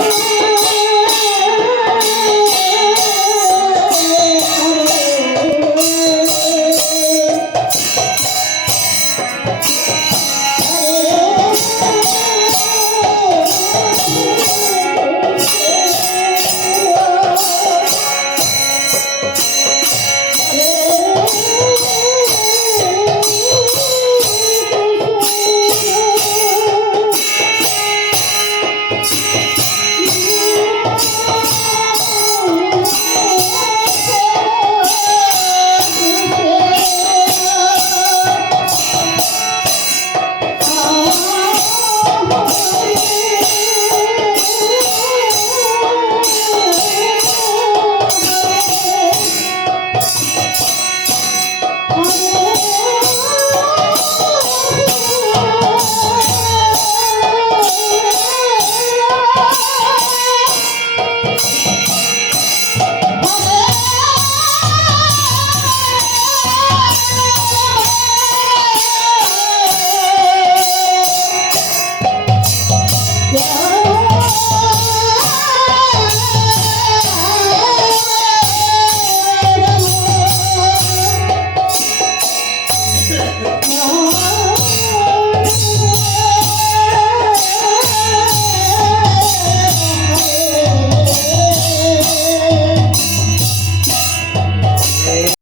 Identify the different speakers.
Speaker 1: Thank you.